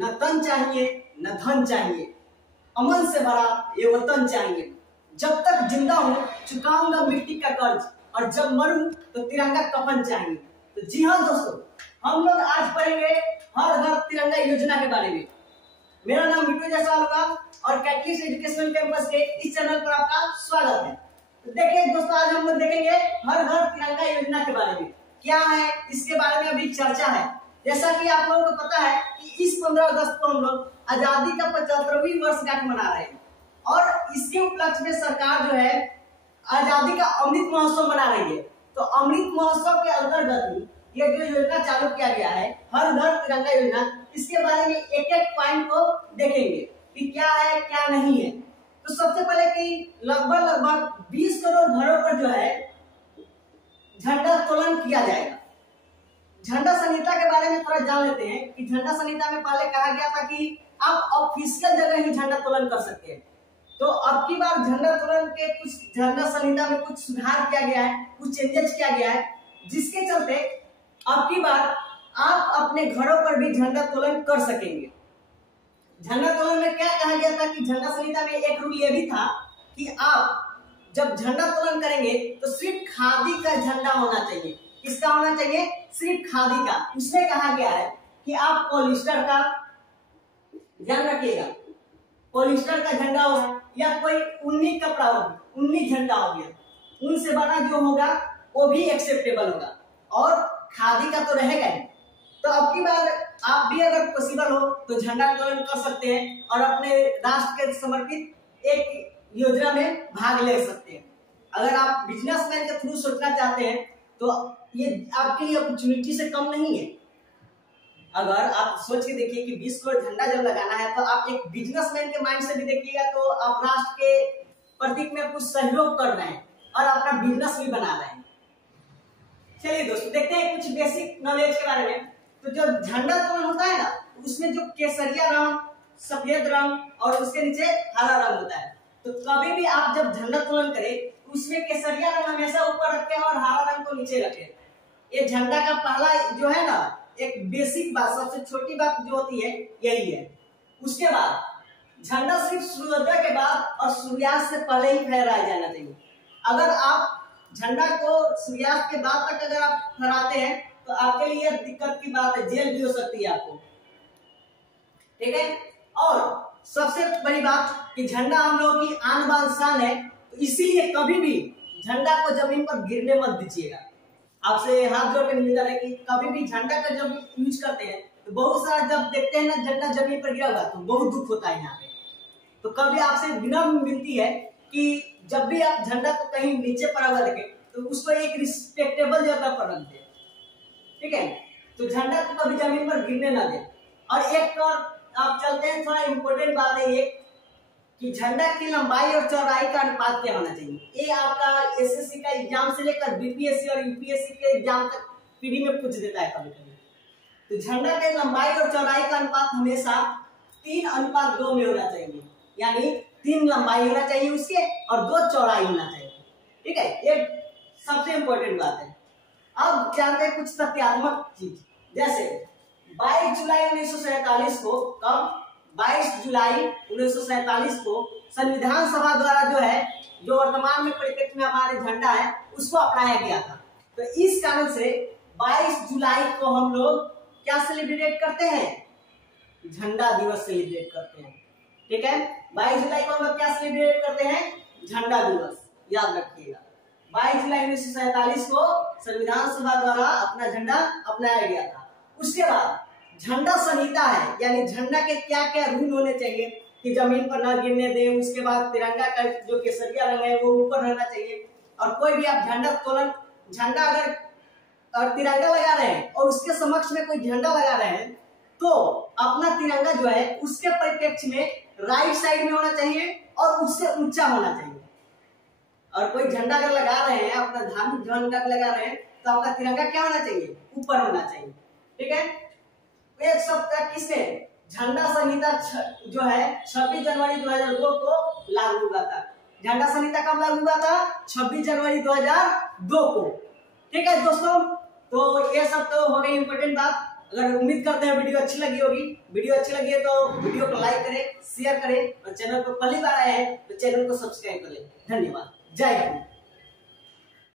न तन चाहिए न धन चाहिए, अमन से भरा ये वतन चाहिए। जब तक जिंदा हूँ चुकाऊंगा मिट्टी का कर्ज, और जब मरूं तो तिरंगा कफन चाहिए। तो जी हाँ दोस्तों, हम लोग आज पढ़ेंगे हर घर तिरंगा योजना के बारे में। मेरा नाम बिट्टू जायसवाल होगा और कैटलिस्ट एजुकेशनल कैंपस के इस चैनल पर आपका स्वागत है। तो देखिए दोस्तों, आज हम लोग देखेंगे हर घर तिरंगा योजना के बारे में क्या है, इसके बारे में अभी चर्चा है। जैसा कि आप लोगों को पता है कि इस 15 अगस्त को हम लोग आजादी का 75वीं वर्षगांठ मना रहे हैं, और इसके उपलक्ष्य में सरकार जो है आजादी का अमृत महोत्सव मना रही है। तो अमृत महोत्सव के अंतर्गत ये जो योजना चालू किया गया है हर घर तिरंगा योजना, इसके बारे में एक एक पॉइंट को देखेंगे कि क्या है क्या नहीं है। तो सबसे पहले कि लगभग 20 करोड़ घरों पर जो है झंडा तोलन किया जाएगा। झंडा संहिता के बारे में थोड़ा जान लेते हैं कि झंडा संहिता में पहले कहा गया था कि आप ऑफिशियल जगह ही झंडा तोलन कर सकते हैं। तो अब की बार झंडा तोलन के कुछ झंडा संहिता में कुछ सुधार किया गया है, कुछ चेंजेस किया गया है, जिसके चलते अब की बार आप अपने घरों पर भी झंडा तोलन कर सकेंगे। झंडा तोलन में क्या कहा गया था कि झंडा संहिता में एक रूल ये भी था कि आप जब झंडा तोलन करेंगे तो सिर्फ खादी का झंडा होना चाहिए। किसका होना चाहिए? सिर्फ खादी का। उसमें कहा गया है कि आप पॉलिस्टर का, ध्यान रखिएगा, पॉलिस्टर का झंडा हो या कोई ऊनी कपड़ा हो, ऊनी झंडा हो गया, ऊन से बना जो होगा वो भी एक्सेप्टेबल होगा, और खादी का तो रहेगा ही। तो अब की बार आप भी अगर पॉसिबल हो तो झंडा तोलन कर सकते हैं और अपने राष्ट्र के समर्पित एक योजना में भाग ले सकते हैं। अगर आप बिजनेसमैन के थ्रू सोचना चाहते हैं तो ये आपके लिए अपॉर्चुनिटी से कम नहीं है। अगर आप सोच के देखिए कि 20 करोड़ झंडा जब लगाना है तो आप एक बिजनेसमैन के माइंड से भी देखिएगा, तो आप राष्ट्र के प्रतीक में कुछ सहयोग कर रहे हैं और अपना बिजनेस भी बना रहे हैं। चलिए दोस्तों, देखते हैं कुछ बेसिक नॉलेज के बारे में। तो जो झंडा तोलन होता है ना, उसमें जो केसरिया रंग, सफेद रंग और उसके नीचे हरा रंग होता है। तो कभी भी आप जब झंडा तोलन करें उसमें केसरिया रंग हमेशा ऊपर रखें और हरा रंग को नीचे रखें। ये झंडा का पहला जो है ना, एक बेसिक बात, सबसे छोटी बात जो होती है यही है। उसके बाद झंडा सिर्फ सूर्योदय के बाद और सूर्यास्त से पहले ही फहराया जाना चाहिए। अगर आप झंडा को सूर्यास्त के बाद तक अगर आप फहराते हैं तो आपके लिए दिक्कत की बात है, जेल भी हो सकती है आपको, ठीक है। और सबसे बड़ी बात कि झंडा हम लोगों की आन बान शान है, तो इसीलिए कभी भी झंडा को जमीन पर गिरने मत दीजिएगा। आपसे हाथ जोड़ के निवेदन है कि कभी भी झंडा का जब यूज करते हैं तो बहुत सारा जब देखते हैं ना झंडा जमीन पर गिरा हुआ तो बहुत दुख होता है यहाँ पे। तो कभी आपसे विनम्र विनती है कि जब भी आप झंडा को कहीं नीचे पड़ा हुआ देखें तो उसको एक रिस्पेक्टेबल जगह पर रख दें, ठीक है। तो झंडा को कभी जमीन पर गिरने ना दें। और एक और आप चलते हैं, थोड़ा इंपॉर्टेंट बात है ये कि झंडा की लंबाई और चौड़ाई का अनुपात क्या होना चाहिए। ये आपका एसएससी का एग्जाम से लेकर बीपीएससी और यूपीएससी के एग्जाम तक पीडी में पूछ देता है कभी कभी। तो झंडा के लंबाई और चौड़ाई का अनुपात हमेशा 3:2 में होना चाहिए, यानी 3 लंबाई होना चाहिए उसके और 2 चौड़ाई होना चाहिए, ठीक है। ये सबसे इंपॉर्टेंट बात है। अब जानते हैं कुछ तथ्यात्मक चीज, जैसे 22 जुलाई 1947 को, कब 22 जुलाई 1947 को संविधान सभा द्वारा जो है, जो वर्तमान में परिप्रेक्ष्य में हमारे झंडा है उसको अपनाया गया था। तो इस कारण से 22 जुलाई को हम लोग क्या सेलिब्रेट करते हैं? झंडा दिवस सेलिब्रेट करते हैं, ठीक है। 22 जुलाई को हम लोग क्या सेलिब्रेट करते हैं? झंडा दिवस, याद रखिएगा। 22 जुलाई 1947 को संविधान सभा द्वारा अपना झंडा अपनाया गया था। उसके बाद झंडा संहिता है, यानी झंडा के क्या क्या रूल होने चाहिए कि जमीन पर न गिरने दें। उसके बाद तिरंगा का जो केसरिया रंग है वो ऊपर रहना चाहिए, और कोई भी आप झंडा तोलन, झंडा अगर तिरंगा लगा रहे हैं और उसके समक्ष में कोई झंडा लगा रहे हैं तो अपना तिरंगा जो है उसके परिप्रेक्ष्य में राइट साइड में होना चाहिए और उससे ऊंचा होना चाहिए। और कोई झंडा अगर लगा रहे हैं, अपना धार्मिक झंडा लगा रहे हैं, तो आपका तिरंगा क्या होना चाहिए? ऊपर होना चाहिए, ठीक है। एक सब किसने झंडा संहिता जो है 26 जनवरी 2002 को लागू हुआ था। झंडा संहिता कब लागू हुआ था? 26 जनवरी 2002 को, ठीक है दोस्तों। तो ये सब तो हो गई इंपॉर्टेंट बात। अगर उम्मीद करते हैं वीडियो अच्छी लगी होगी, वीडियो अच्छी लगी है तो वीडियो को लाइक करें, शेयर करें और चैनल पर पहली बार आए हैं तो चैनल को सब्सक्राइब कर लें। धन्यवाद। जय हिंद।